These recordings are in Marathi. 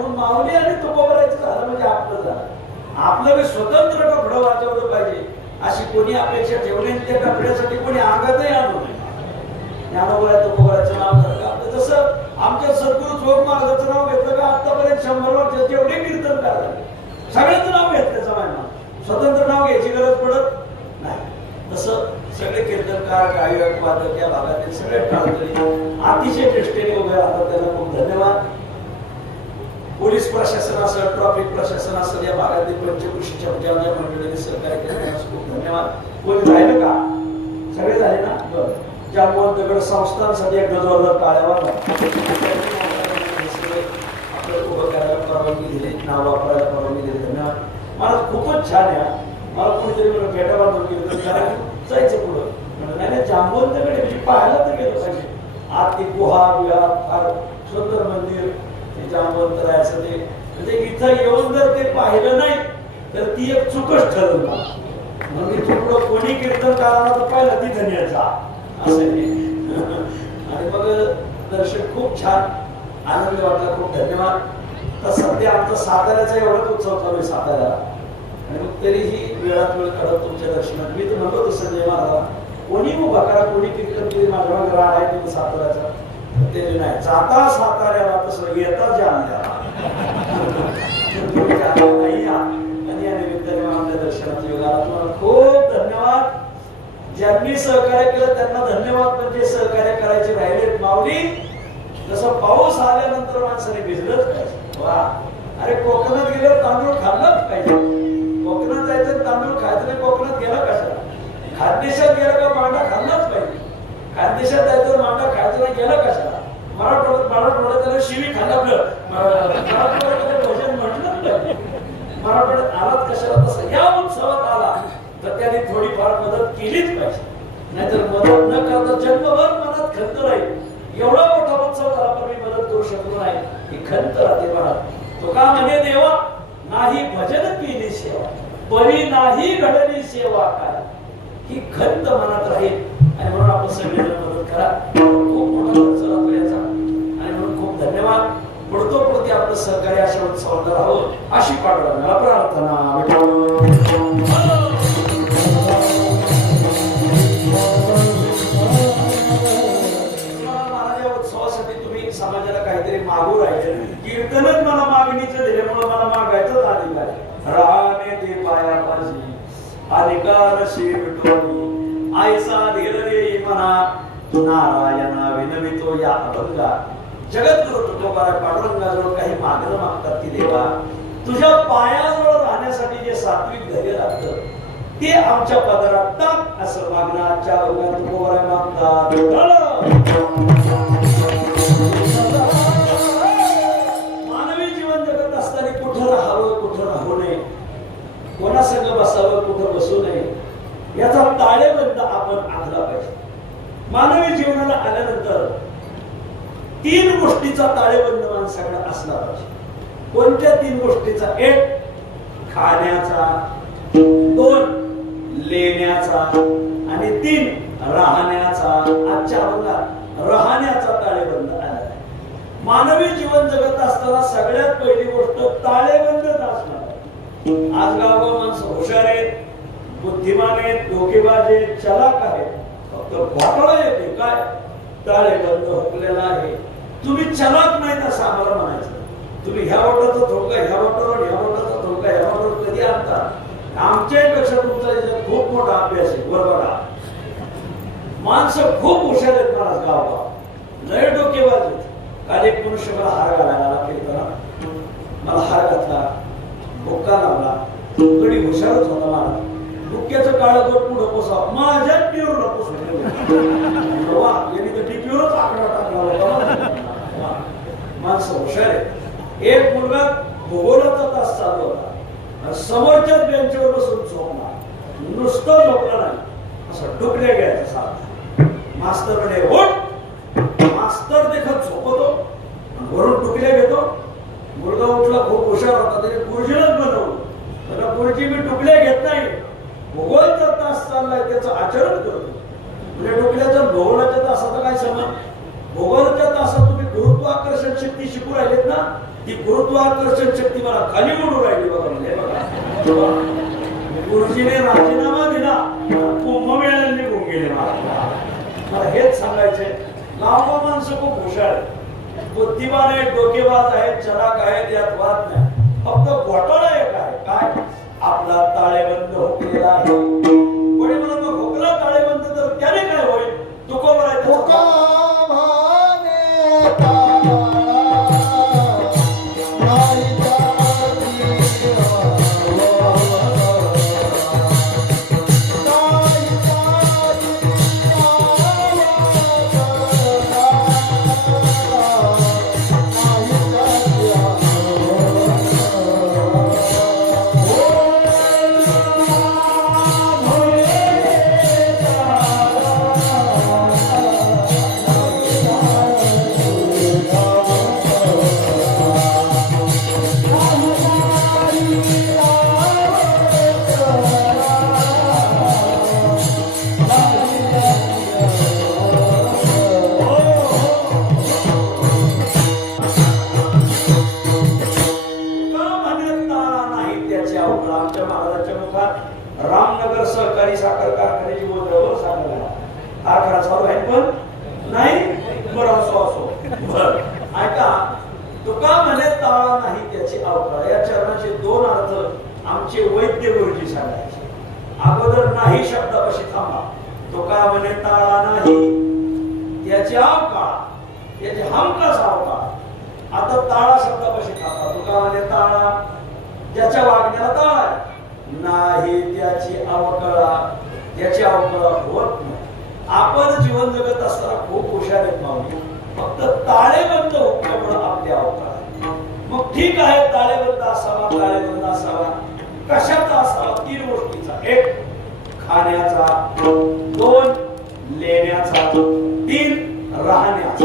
म्हणून माऊली आणि तुकोबरायचं झालं म्हणजे आपलं झालं. आपलं बी स्वतंत्र कपडं वाजवलं पाहिजे अशी कोणी अपेक्षा ठेवली. त्या कपड्यासाठी कोणी अंगातही आणू नये. ज्ञानोबा तुकोबरायचं नाव जर का जसं आमच्या सद्गुरू चोख महाराजांचं नाव घेतलं का आतापर्यंत 100 वर्ष जेवढे कीर्तन करायचे सगळ्यांचं नाव घेतलं जमाना. स्वतंत्र नाव घ्यायची गरज पडत नाही. तसं सगळे कीर्तनकार गायक वादक या भागातील सगळे टाळकरी अतिशय चेष्टेने उभे राहतात. त्यांना खूप धन्यवाद. पोलीस प्रशासन असेल, ट्रॅफिक प्रशासन असेल, या भागातील पंचकृषीच्या मंडळींनी सहकार्य केल्यास खूप धन्यवाद. कोणी राहिलं का? सगळे झाले ना? बरं. जांबवत दगड संस्थांसाठी एक गजवाला टाळ्या वाजवा. आपल्याला उभं करायला परवानगी दिली, नाव वापरायला परवानगी दिली. धन्यवाद. मला खूपच छान आहे. मला कोणीतरी म्हणून फेटा बांधून कीर्तन करायला जायचं पुढं. म्हणजे नाही जांबवत दगड म्हणजे पाहायला तर गेलं पाहिजे. आत ती गुहा विहार फार सुंदर मंदिर जांबवत राहायचं ते म्हणजे इथं येऊन जर ते पाहिलं नाही तर ती एक चुकच ठरवलं. मग इथं पुढं कोणी कीर्तन करायला तर पाहिलं तिथं न्यायचा असं. आणि मग दर्शन खूप छान आनंद वाटला. खूप धन्यवाद. तर सध्या आमचा साताऱ्याचा एवढाच उत्सव चालू आहे साताऱ्याला. आणि मग तरीही वेळात वेळ काढत तुमच्या दर्शनात मी तर म्हणलो होतो संजय महाराज कोणी उभा करा कोणी कीर्तन केली माझ्या राह आहे तुम्ही साताऱ्याचा. ते नाही जाता साताऱ्याला तसं येता जालन्याला. आणि या निमित्ताने आपल्या दर्शनात योग आला. तुम्हाला खूप धन्यवाद. ज्यांनी सहकार्य केलं त्यांना धन्यवाद. म्हणजे सहकार्य करायचे राहिले माऊली. जसं पाऊस आल्यानंतर माणसाने भिजलंच पाहिजे. वा अरे कोकणात गेल्यावर तांदूळ खाल्लाच पाहिजे. कोकणात जायचं तांदूळ खायचं नाही. कोकणात गेला कशाला? खानदेशात गेला का मांडा खाल्लाच पाहिजे. खानदेशात जायचं मांडा खायचं नाही गेला कशाला? मराठवाड्यात त्याला शिवी खाल्ला मराठवाड्यात भोजन म्हटलं पाहिजे. मराठवाड्यात आलाच कशाला? तसं या उत्सवात आला तर त्याने थोडीफार मदत केलीच पाहिजे. नाहीतर मदत न करता जन्मभर मनात खंत राहील. एवढा मोठा उत्सव झाला पण मी मदत करू शकलो नाही ही खंत राहते मनात. तो का म्हणे देवा नाही भजन केली सेवा परी नाही घडली सेवा काय ही खंत मनात राहील. आणि म्हणून आपण सगळेजण मदत करा. खूप मोठा खर्च राहतो याचा. आणि म्हणून खूप धन्यवाद. पुढतो पुढते आपलं सहकार्य अशा उत्सवात राहावं अशी पाडवा प्रार्थना. समाजाला काहीतरी मागू राहिले. कीर्तनच मला मागणीचं दिल्यामुळे मला मागायचंच अधिकार राहणे ते पायापाशी अधिकार शेवटोनी आयसा धीर रे मना नारायणा विनवितो या अभंगा. जगद्गुरु तुकोबाराय पांडुरंगाजवळ काही मागणं मागतात की देवा तुझ्या पायाजवळ राहण्यासाठी जे सात्विक धैर्य लागतं ते आमच्या पदरात टाक असं मागणं आजच्या अभंगात तुकोबाराय मागतात. मानवी जीवन जगत असताना कुठं राहावं कुठं राहू नये, कोणासंग बसावं कुठं बसू नये याचा ताळेबंद आपण आखला पाहिजे. मानवी जीवनाला आल्यानंतर 3 गोष्टीचा ताळेबंद माणसाकडे असला पाहिजे. कोणत्या 3 गोष्टीचा? 1 खाण्याचा, 2 लेण्याचा आणि 3 राहण्याचा. आजच्या अभंगात राहण्याचा ताळेबंद आला. मानवी जीवन जगत असताना सगळ्यात पहिली गोष्ट ताळेबंदच असणार. आज गावगाव माणसं हुशार आहेत, बुद्धिमान आहेत, धोकेबाज आहेत, चलाक आहेत. फक्त घोटाळा येते काय? ताळेबंद हुकलेला आहे. तुम्ही चलाक नाहीत असं आम्हाला म्हणायचं. तुम्ही ह्या वाटाचा धोका ह्या वाटावर, ह्या वाटाचा धोका ह्या वाटावर कधी आणता? आमच्यापेक्षा तुमचा याच्यात खूप मोठा अभ्यास आहे. बरोबर. माणसं खूप हुशार आहेत महाराज गावगाव. लय डोकेबाज आहेत. काल एक मनुष्य मला हार घालायला आला कीर्तना. मला हार घातला, भुक्का लावला. गडी हुशारच होता महाराज. डोक्याचं काळं गोट पुढं पोसा माझ्या टीव्हीवर पोसलं. यांनी तर टीव्हीवरच आकडा टाकला होता. माणसं हुशार आहेत. एक मुलगा भूगोलाचा तास चालू होता. समोरच्याच बेंचवर बसून झोपला. नुसतं झोपला नाही, असं डुकल्या घ्यायचं सारखं. मास्तर म्हणे उठ. मास्तर देखत झोपतो वरून टुकल्या घेतो. मुलगा उठला, खूप हुशार होता, त्याने गुरुजीलाच बनवलं. त्याला गुरुजी मी टुकल्या घेत नाही, भूगोलचा तास चाललाय त्याचं आचरण करतो. म्हणजे टुकल्याचा भूगोलाच्या तासाचा काय संबंध? भूगोलच्या तासात तुम्ही गुरुत्वाकर्षण शक्ती शिकू राहिलेत ना, ती गुरुत्वाकर्षण शक्ती मला खाली ओढू राहिली बघा. म्हणजे बघा गुरुजीने राजीनामा दिला, कुंभमेळ्याला निघून गेले. मला हेच सांगायचंय, गावगा माणसं खूप हुशार आहेत, बुद्धिमान आहेत, डोकेबाज आहेत, चलाक आहेत, यात वाद नाही. फक्त घोटाळा एक आहे, काय? आपला ताळेबंद हुकलेला आहे. कोणी म्हणत मग हुकला ताळेबंद तर त्याने काय होईल? तुकोबर आहे रामनगर सहकारी साखर कारखान्याची मुद्रावर सांगायला आकडा चालू आहे पण नाही. बरं असो ऐका, तुका म्हणे ताळा नाही त्याची अवकाळ. या चरणाचे दोन अर्थ आमचे वैद्य गुरुजी सांगायचे. अगोदर नाही शब्दापाशी थांबा. तुका म्हणे ताळा नाही त्याची अवकाळ, त्याची हमखास अवकाळ. आता ताळा शब्दापाशी थांबा. तुका म्हणे ताळा ज्याच्या वागण्याला ताळा आहे, नाही त्याची अवकळा, त्याची अवकळा होत नाही. आपण जीवन जगत असताना खूप हुशार आहेत माऊली, फक्त ताळेबंद हुकल्यामुळे आपली अवकळा. मग ठीक आहे, ताळेबंद असावा, ताळेबंद असावा, कशाचा असावा? 3 गोष्टीचा. 1 खाण्याचा, 2 लेण्याचा, 3 राहण्याचा.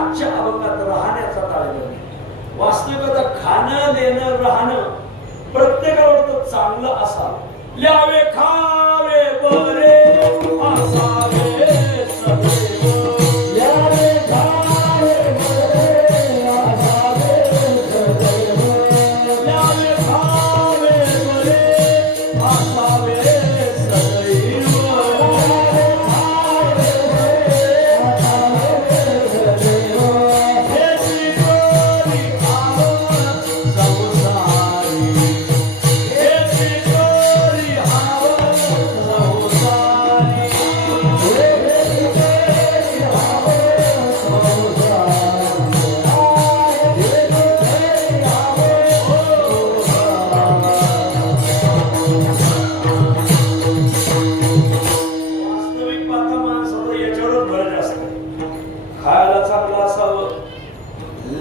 आजच्या अभंगात राहण्याचा ताळेबंद. वास्तविकता खाणं, लेणं, राहणं प्रत्येकाला वाटतं चांगलं असावं. ल्यावे खावे बरे असावे सदैव. ल्यावे खावे बरे असावे सदैव. ल्यावे खावे बरे असावे सदैव. ल्यावे खावे बरे असावे सदैव. हेची गोरी आवड संसारी.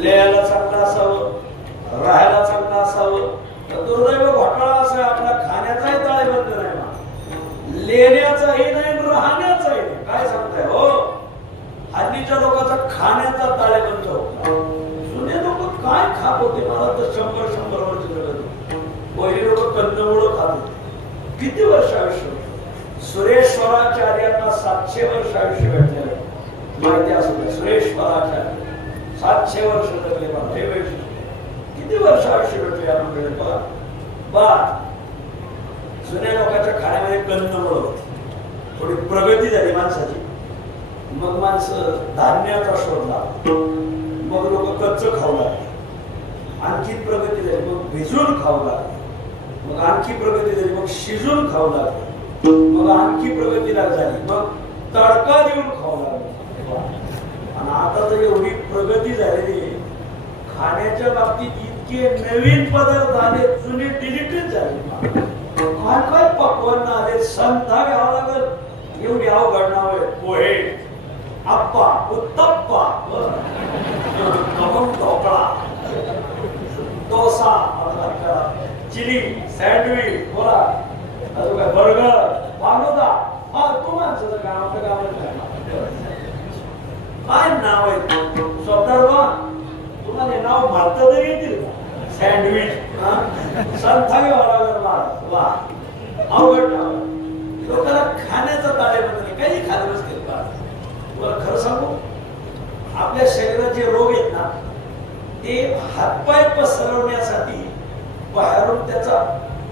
लिहायला चांगलं असावं, राहायला चांगलं असावं. तर दुर्दैव घोटाळा असा आहे, आपला खाण्याचाही ताळेबंद नाही ना, लेण्याचाही नाही, राहण्याचाही नाही. काय सांगताय हो? हल्लीच्या लोकांचा खाण्याचा ताळेबंद होता. जुने लोक काय खात होते? मला तर 100 वर्ष जगत. पहिली लोक कंदमुळं खात होते. किती वर्ष आयुष्य होतं? सुरेश्वराचार्यांना 700 वर्ष आयुष्य भेटलेलं माहिती असं. सुरेश्वराचार्य 700 वर्ष जगले. किती वर्ष आयुष्य भेटले या मंडळीला बघा. जुन्या लोकांच्या खाण्यामध्ये कंदमुळं होती. थोडी प्रगती झाली माणसाची. मग माणसं धान्याचा शोध लागला. मग लोक कच्च खाऊ लागले. आणखी प्रगती झाली, मग भिजून खाऊ लागले. मग आणखी प्रगती झाली, मग शिजून खाऊ लागले. मग आणखी प्रगती झाली, मग तडका देऊन खाऊ लागले. आणि आता तर एवढी प्रगती झालेली आहे, खाण्याच्या बाबतीत इतके नवीन पदार्थ आले, जुने डिलीटच झाले. काय काय पक्वान आले, संता घ्यावा लागल. एवढी अवघड नाव आहे. पोहे, आप्पा, उत्तप्पा, ढोकळा, डोसा, चिली, सँडविच, बोला अजून काय बर्गर, फालुदा. हा तो माणसाचं काम, आपल्या गावात काय नाव आहे? स्वतः तुम्हाला नाव भारतात तरी येतील का? सँडविच, संथा घ्यावा लागल. वा अवघड नाव. लोकांना खाण्याचा ताळेबंद नाही, काही खाल्लं नसतील का? तुम्हाला खरं सांगू, आपल्या शरीरात जे रोग आहेत ना ते हातपाय पसरवण्यासाठी बाहेरून त्याचा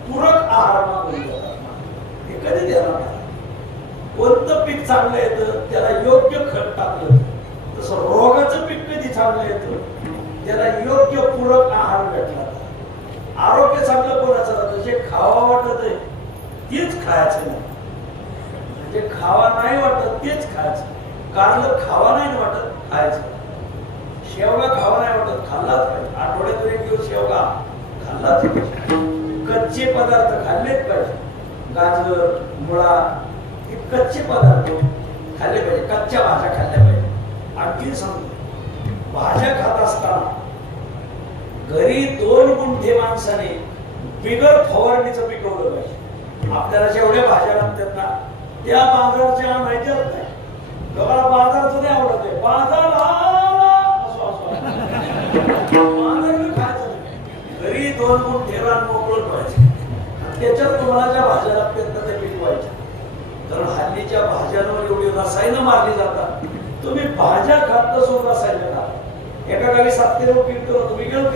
पूरक आहार मागून देतात. हे कधी देणार नाही. कोणतं पीक चांगलं येतं त्याला योग्य खत टाकलं, तसं रोगाचं पीक कधी चांगलं येतं त्याला योग्य पूरक आहार भेटला. आरोग्य चांगलं कोणाचं राहतं, जे खावा वाटत आहे तेच खायचं नाही, जे खावा नाही वाटत तेच खायचं. कारलं खावा नाही वाटत खायचं, शेवगा खावा नाही वाटत खाल्लाच पाहिजे. आठवड्यातून एक दिवस शेवगा खाल्लाच पाहिजे. कच्चे पदार्थ खाल्लेच पाहिजे. गाजर, मुळा हे कच्चे पदार्थ खाल्ले पाहिजे, कच्च्या भाज्या खाल्ल्या पाहिजे. आणखी सांगतो, भाज्या खात असताना घरी 2 गुंठे माणसाने बिगर फवारणीचं पिकवलं पाहिजे. आपल्याला जेवढ्या भाज्या लागतात ना त्या बाजारच्या आणायच्याच नाही. लोकांना बाजारचं नाही आवडत आहे. बाजार खायचं नाही. घरी 2 गुंठे रान मोकळं पाहिजे. त्याच्यात तुम्हाला ज्या भाज्या लागतात ना त्या पिकवायच्या. कारण हल्लीच्या भाज्यांवर एवढी रसायनं मारली जातात. तुम्ही भाज्या खात नसून रसायनं खा. एका गावी 7 किलो पीक तुम्ही गेलो